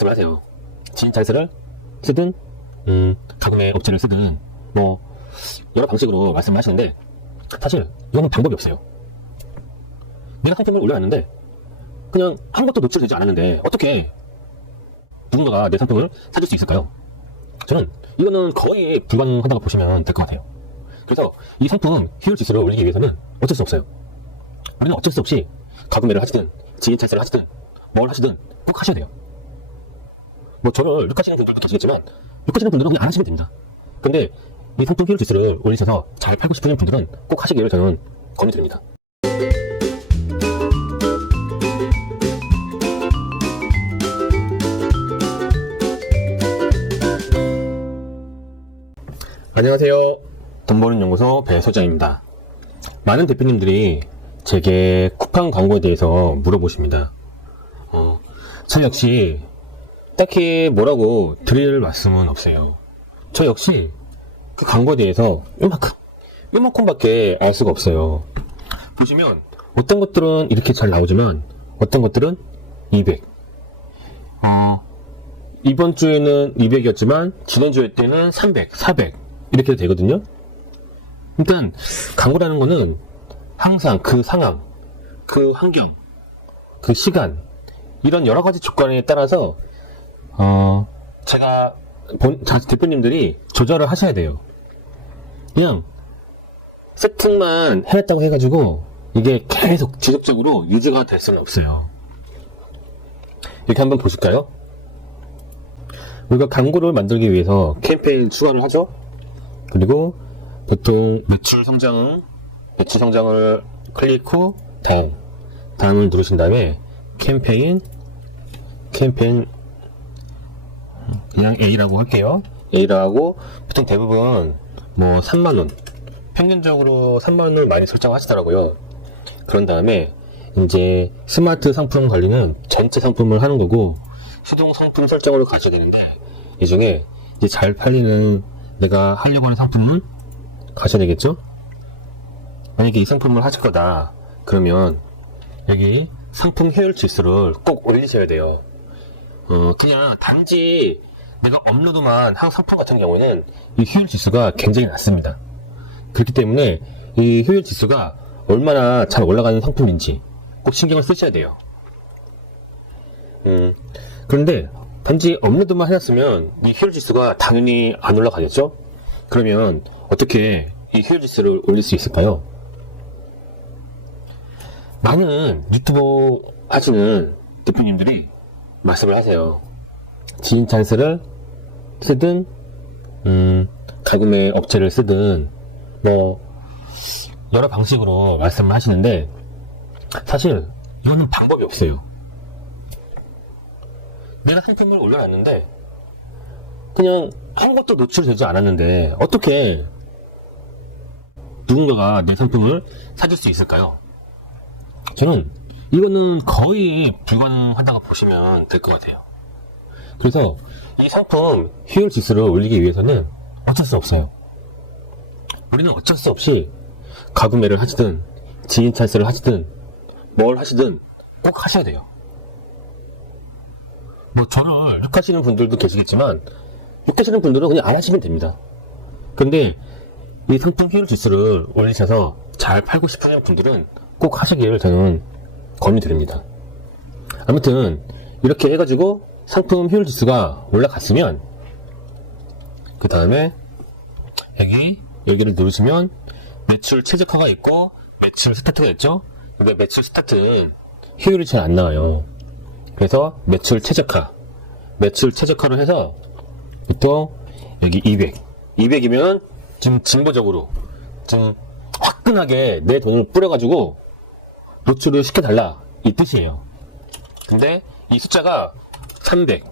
말씀을 하세요. 지인찬스를 쓰든 가금의 업체를 쓰든 뭐 여러 방식으로 말씀을 하시는데 사실 이거는 방법이 없어요. 내가 상품을 올려놨는데 그냥 아무것도 노출되지 않았는데 어떻게 누군가가 내 상품을 사줄 수 있을까요? 저는 이거는 거의 불가능하다고 보시면 될 것 같아요. 그래서 이 상품 효율 지수를 올리기 위해서는 어쩔 수 없어요. 우리는 어쩔 수 없이 가구매를 하시든 지인찬스를 하시든 뭘 하시든 꼭 하셔야 돼요. 뭐 저를 욕하시는 분들도 계시겠지만 욕하시는 분들은 그냥 안 하시면 됩니다. 근데 이 상품 효율 지수를 올리셔서 잘 팔고 싶으신 분들은 꼭 하시기를 저는 권유드립니다. 안녕하세요. 돈버는 연구소 배 소장입니다. 많은 대표님들이 제게 쿠팡 광고에 대해서 물어보십니다. 저 역시 딱히 뭐라고 드릴 말씀은 없어요. 저 역시 그 광고에 대해서 요만큼밖에 알 수가 없어요. 보시면 어떤 것들은 이렇게 잘 나오지만 어떤 것들은 200. 이번 주에는 200이었지만 지난주에 때는 300, 400 이렇게 되거든요. 일단 광고라는 거는 항상 그 상황, 그 환경, 그 시간 이런 여러 가지 조건에 따라서 제가 대표님들이 조절을 하셔야 돼요. 그냥 세팅만 해놨다고 해가지고 이게 계속 지속적으로 유지가 될 수는 없어요. 이렇게 한번 보실까요? 우리가 광고를 만들기 위해서 캠페인 추가를 하죠. 그리고 보통 매출 성장을 클릭 후 다음을 누르신 다음에 캠페인 그냥 A라고 할게요. A라고 하고 보통 대부분 뭐 3만원 평균적으로 3만원을 많이 설정하시더라고요. 그런 다음에 이제 스마트 상품 관리는 전체 상품을 하는 거고 수동 상품 설정으로 가셔야 되는데 이 중에 이제 잘 팔리는 내가 하려고 하는 상품을 가셔야 되겠죠? 만약에 이 상품을 하실 거다 그러면 여기 상품 효율 지수를 꼭 올리셔야 돼요. 그냥 단지 내가 업로드만 한 상품 같은 경우에는 이 효율 지수가 굉장히 낮습니다. 그렇기 때문에 이 효율 지수가 얼마나 잘 올라가는 상품인지 꼭 신경을 쓰셔야 돼요. 그런데 단지 업로드만 해놨으면 이 효율 지수가 당연히 안 올라가겠죠? 그러면 어떻게 이 효율 지수를 올릴 수 있을까요? 많은 유튜버 하시는 대표님들이 말씀을 하세요. 지인찬스를 쓰든 가구매 업체를 쓰든 뭐 여러 방식으로 말씀을 하시는데 사실 이거는 방법이 없어요. 내가 상품을 올려놨는데 그냥 아무것도 노출되지 않았는데 어떻게 누군가가 내 상품을 사줄 수 있을까요? 저는 이거는 거의 불가능하다고 보시면 될 것 같아요. 그래서 이 상품 효율 지수를 올리기 위해서는 어쩔 수 없어요. 우리는 어쩔 수 없이 가구매를 하시든 지인 찬스를 하시든 뭘 하시든 꼭 하셔야 돼요. 뭐 저를 욕하시는 분들도 계시겠지만 욕하시는 분들은 그냥 안 하시면 됩니다. 근데 이 상품 효율 지수를 올리셔서 잘 팔고 싶으신 분들은 꼭 하시기를 저는 권유드립니다. 아무튼 이렇게 해가지고 상품 효율 지수가 올라갔으면 그 다음에 여기를 누르시면 매출 최적화가 있고 매출 스타트가 있죠. 근데 매출 스타트는 효율이 잘 안 나와요. 그래서 매출 최적화로 해서 보통 여기 200이면 지금 진보적으로 좀 화끈하게 내 돈을 뿌려가지고 노출을 시켜달라 이 뜻이에요. 근데 이 숫자가 300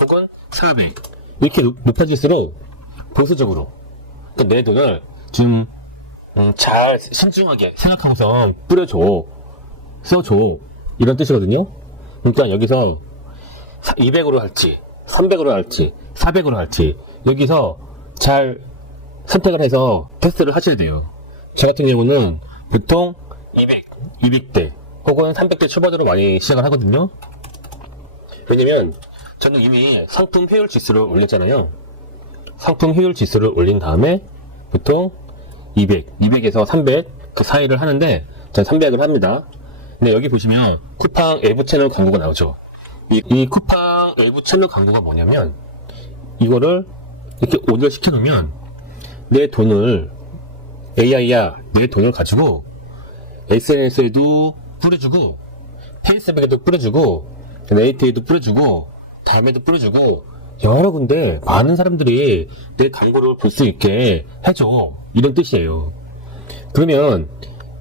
혹은 400 이렇게 높아질수록 보수적으로 그러니까 내 돈을 좀 잘 신중하게 생각하고서 뿌려줘 써줘 이런 뜻이거든요. 그러니까 여기서 200으로 할지 300으로 할지 400으로 할지 여기서 잘 선택을 해서 테스트를 하셔야 돼요. 저 같은 경우는 보통 200대 혹은 300대 초반으로 많이 시작을 하거든요. 왜냐면 저는 이미 상품 효율 지수를 올렸잖아요. 상품 효율 지수를 올린 다음에 보통 200에서 300 그 사이를 하는데 전 300을 합니다. 근데 여기 보시면 쿠팡 외부 채널 광고가 나오죠. 이 쿠팡 외부 채널 광고가 뭐냐면 이거를 이렇게 온을 시켜놓으면 내 돈을 AI야 내 돈을 가지고 SNS에도 뿌려주고 페이스북에도 뿌려주고 네이트에도 뿌려주고 다음에도 뿌려주고 여러 군데 많은 사람들이 내 광고를 볼 수 있게 해줘. 이런 뜻이에요. 그러면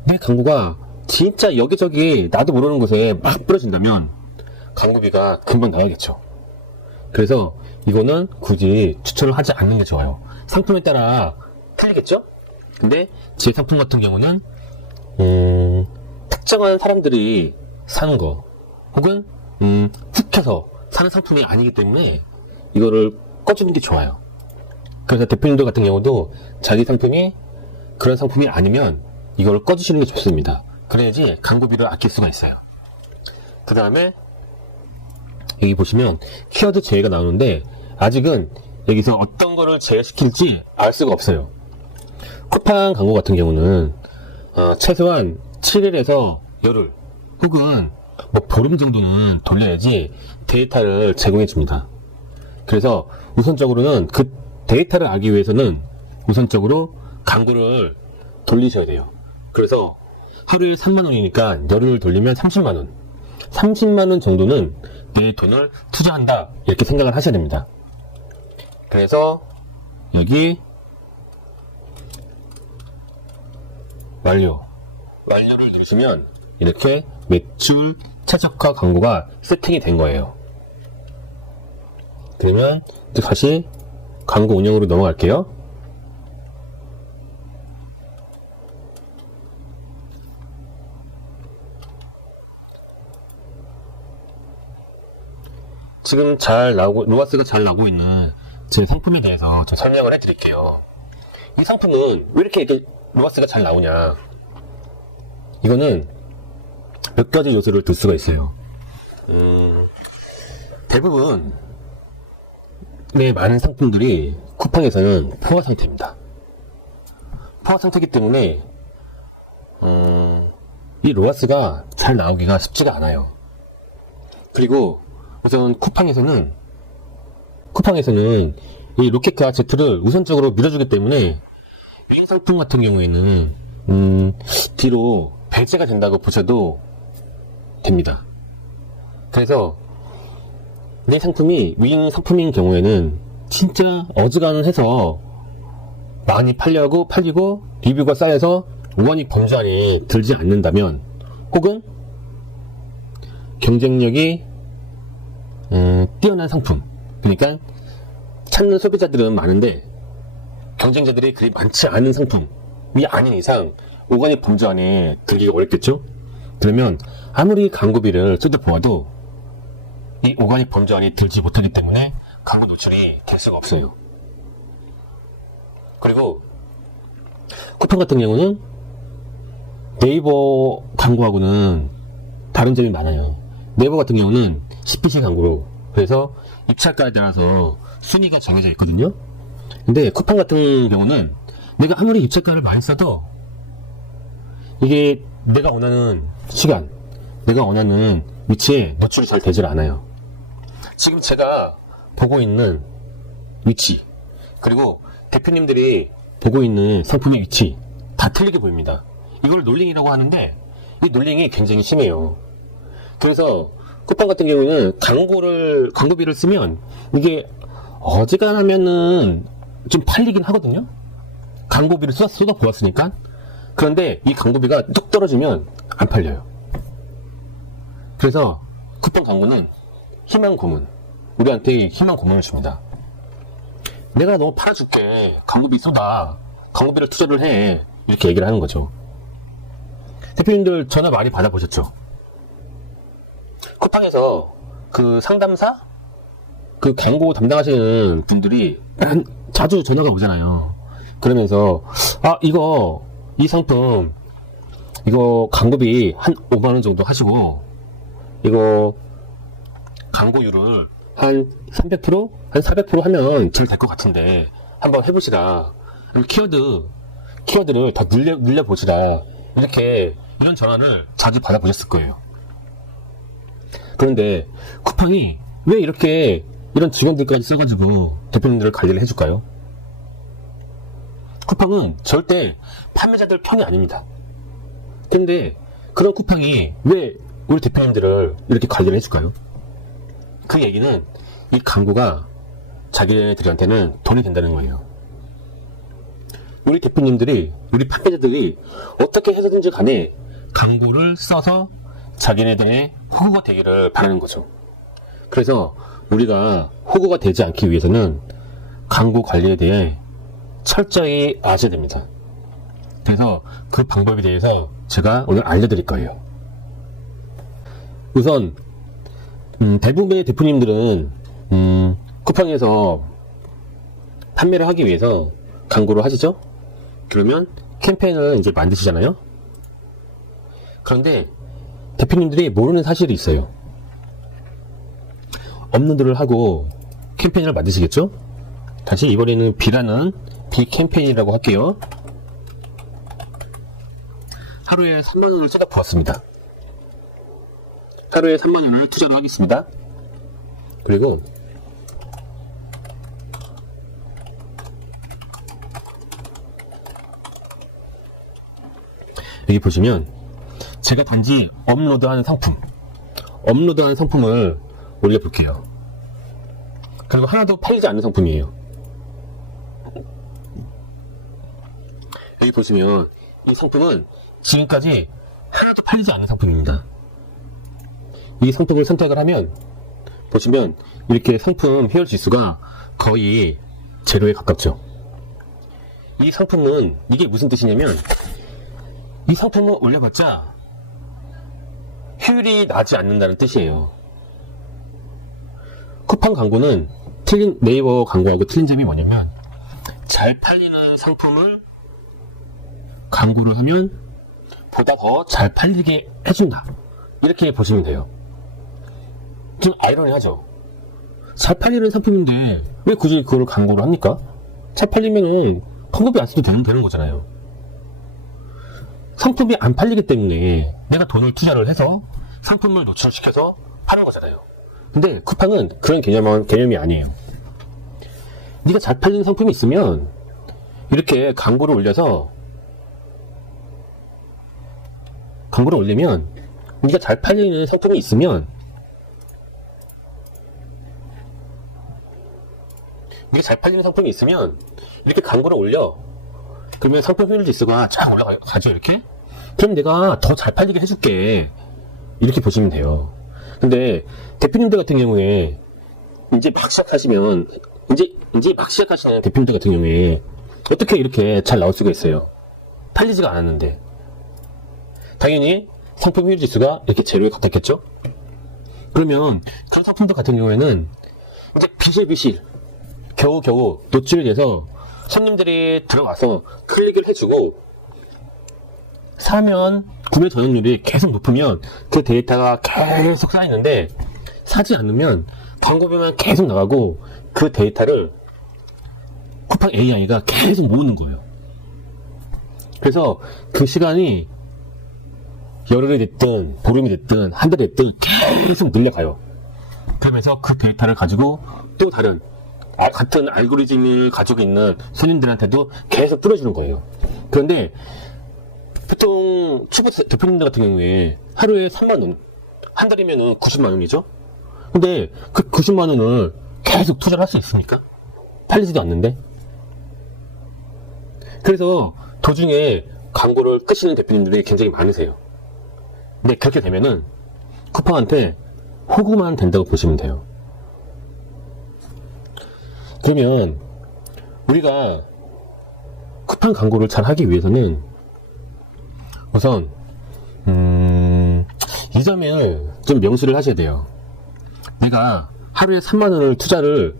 내 광고가 진짜 여기저기 나도 모르는 곳에 막 뿌려진다면 광고비가 금방 나가겠죠. 그래서 이거는 굳이 추천을 하지 않는 게 좋아요. 상품에 따라 틀리겠죠? 근데 제 상품 같은 경우는 특정한 사람들이 사는 거 혹은 훅해서 사는 상품이 아니기 때문에 이거를 꺼주는 게 좋아요. 그래서 대표님들 같은 경우도 자기 상품이 그런 상품이 아니면 이걸 꺼주시는 게 좋습니다. 그래야지 광고비를 아낄 수가 있어요. 그 다음에 여기 보시면 키워드 제외가 나오는데 아직은 여기서 어떤 거를 제외시킬지 알 수가 없어요. 쿠팡 광고 같은 경우는 최소한 7일에서 열흘 혹은 뭐 보름 정도는 돌려야지 데이터를 제공해 줍니다. 그래서 우선적으로는 그 데이터를 알기 위해서는 우선적으로 광고를 돌리셔야 돼요. 그래서 하루에 3만원이니까 열흘 돌리면 30만원 30만원 정도는 내 돈을 투자한다 이렇게 생각을 하셔야 됩니다. 그래서 여기 완료를 누르시면 이렇게 매출 최적화 광고가 세팅이 된 거예요. 그러면 이제 다시 광고 운영으로 넘어갈게요. 지금 로아스가 잘 나오고 있는 제 상품에 대해서 좀 설명을 해드릴게요. 이 상품은 왜 이렇게 로아스가 잘 나오냐? 이거는 몇 가지 요소를 둘 수가 있어요. 대부분 많은 상품들이 쿠팡에서는 포화 상태입니다. 포화 상태이기 때문에 이 로아스가 잘 나오기가 쉽지가 않아요. 그리고 우선 쿠팡에서는 이 로켓카 Z를 우선적으로 밀어주기 때문에 유행 상품 같은 경우에는 뒤로 배제가 된다고 보셔도 됩니다. 그래서 내 상품이 위행 상품인 경우에는 진짜 어지간해서 많이 팔리고 리뷰가 쌓여서 우환이 범주안이 들지 않는다면 혹은 경쟁력이 뛰어난 상품, 그러니까 찾는 소비자들은 많은데 경쟁자들이 그리 많지 않은 상품이 아닌 이상 오가닉 범주 안에 들기가 어렵겠죠? 그러면 아무리 광고비를 쏟아부어도 이 오가닉 범주 안에 들지 못하기 때문에 광고 노출이 될 수가 없어요. 그리고 쿠팡 같은 경우는 네이버 광고하고는 다른 점이 많아요. 네이버 같은 경우는 CPC 광고로 그래서 입찰가에 따라서 순위가 정해져 있거든요. 근데 쿠팡 같은 경우는 내가 아무리 입찰가를 많이 써도 이게 내가 원하는 시간, 내가 원하는 위치에 노출이 잘 되질 않아요. 지금 제가 보고 있는 위치, 그리고 대표님들이 보고 있는 상품의 위치 다 틀리게 보입니다. 이걸 놀링이라고 하는데 이 놀링이 굉장히 심해요. 그래서 쿠팡 같은 경우는 광고비를 쓰면 이게 어지간하면은 좀 팔리긴 하거든요. 광고비를 쏟아 보았으니까. 그런데 이 광고비가 뚝 떨어지면 안 팔려요. 그래서 쿠팡 광고는 희망 고문, 우리한테 희망 고문을 줍니다. 내가 너무 팔아줄게, 광고비 쏟아, 광고비를 투자를 해, 이렇게 얘기를 하는 거죠. 대표님들 전화 많이 받아보셨죠? 쿠팡에서 그 상담사? 그 광고 담당하시는 분들이 자주 전화가 오잖아요. 그러면서 이 상품 이거 광고비 한 5만원 정도 하시고 이거 광고율을 한 300%? 한 400% 하면 잘 될 것 같은데 한번 해보시라. 키워드를 더 늘려보시라. 이런 전화를 자주 받아보셨을 거예요. 그런데 쿠팡이 왜 이런 직원들까지 써가지고 대표님들을 관리를 해줄까요? 쿠팡은 절대 판매자들 편이 아닙니다. 근데 그런 쿠팡이 왜 우리 대표님들을 이렇게 관리를 해줄까요? 그 얘기는 이 광고가 자기들한테는 돈이 된다는 거예요. 우리 대표님들이, 우리 판매자들이 어떻게 해서든지 간에 광고를 써서 자기네들의 호구가 되기를 바라는 거죠. 그래서 우리가 호구가 되지 않기 위해서는 광고 관리에 대해 철저히 아셔야 됩니다. 그래서 그 방법에 대해서 제가 오늘 알려드릴 거예요. 우선 대부분의 대표님들은 쿠팡에서 판매를 하기 위해서 광고를 하시죠? 그러면 캠페인을 이제 만드시잖아요? 그런데 대표님들이 모르는 사실이 있어요. 업로드를 하고 캠페인을 만드시겠죠? 다시 이번에는 B 캠페인이라고 할게요. 하루에 3만원을 쏟아 부었습니다. 하루에 3만원을 투자를 하겠습니다. 그리고 여기 보시면 제가 단지 업로드한 상품을 올려볼게요. 그리고 하나도 팔리지 않는 상품이에요. 여기 보시면 이 상품은 지금까지 하나도 팔리지 않는 상품입니다. 이 상품을 선택을 하면 보시면 이렇게 상품 회원 지수가 거의 제로에 가깝죠. 이 상품은 이게 무슨 뜻이냐면 이 상품을 올려봤자 효율이 나지 않는다는 뜻이에요. 쿠팡 광고는 네이버 광고하고 틀린 점이 뭐냐면 잘 팔리는 상품을 광고를 하면 보다 더 잘 팔리게 해준다. 이렇게 보시면 돼요. 좀 아이러니하죠. 잘 팔리는 상품인데 왜 굳이 그걸 광고를 합니까? 잘 팔리면은 광고비 안 써도 되는 거잖아요. 상품이 안 팔리기 때문에 내가 돈을 투자를 해서 상품을 노출시켜서 하는 거잖아요. 근데 쿠팡은 그런 개념이 아니에요. 네가 잘 팔리는 상품이 있으면 이렇게 광고를 올리면 네가 잘 팔리는 상품이 있으면 이렇게 광고를 올려. 그러면 상품 효율 지수가 쫙 올라가죠, 이렇게? 그럼 내가 더 잘 팔리게 해줄게. 이렇게 보시면 돼요. 근데 대표님들 같은 경우에 이제 막 시작하시는 대표님들 같은 경우에 어떻게 이렇게 잘 나올 수가 있어요? 팔리지가 않았는데. 당연히 상품 효율 지수가 이렇게 제로에 가깝겠죠? 그러면 그런 상품들 같은 경우에는 이제 비실비실 겨우겨우 노출돼서 손님들이 들어와서 클릭을 해주고 사면 구매 전환율이 계속 높으면 그 데이터가 계속 쌓이는데 사지 않으면 광고비만 계속 나가고 그 데이터를 쿠팡 AI가 계속 모으는 거예요. 그래서 그 시간이 열흘이 됐든 보름이 됐든 한 달이 됐든 계속 늘려가요. 그러면서 그 데이터를 가지고 또 다른 같은 알고리즘을 가지고 있는 손님들한테도 계속 뿌려주는 거예요. 그런데 보통 초보 대표님들 같은 경우에 하루에 3만원, 한 달이면 90만원이죠? 근데 그 90만원을 계속 투자를 할 수 있습니까? 팔리지도 않는데? 그래서 도중에 광고를 끄시는 대표님들이 굉장히 많으세요. 근데 그렇게 되면은 쿠팡한테 호구만 된다고 보시면 돼요. 그러면 우리가 쿠팡 광고를 잘 하기 위해서는 우선 이 점을 좀 명시를 하셔야 돼요. 내가 하루에 3만원을 투자를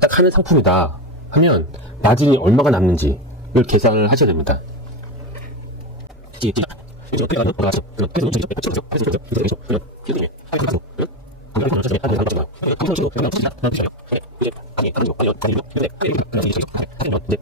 딱 하는 상품이다 하면 마진이 얼마가 남는지를 계산을 하셔야 됩니다. 네.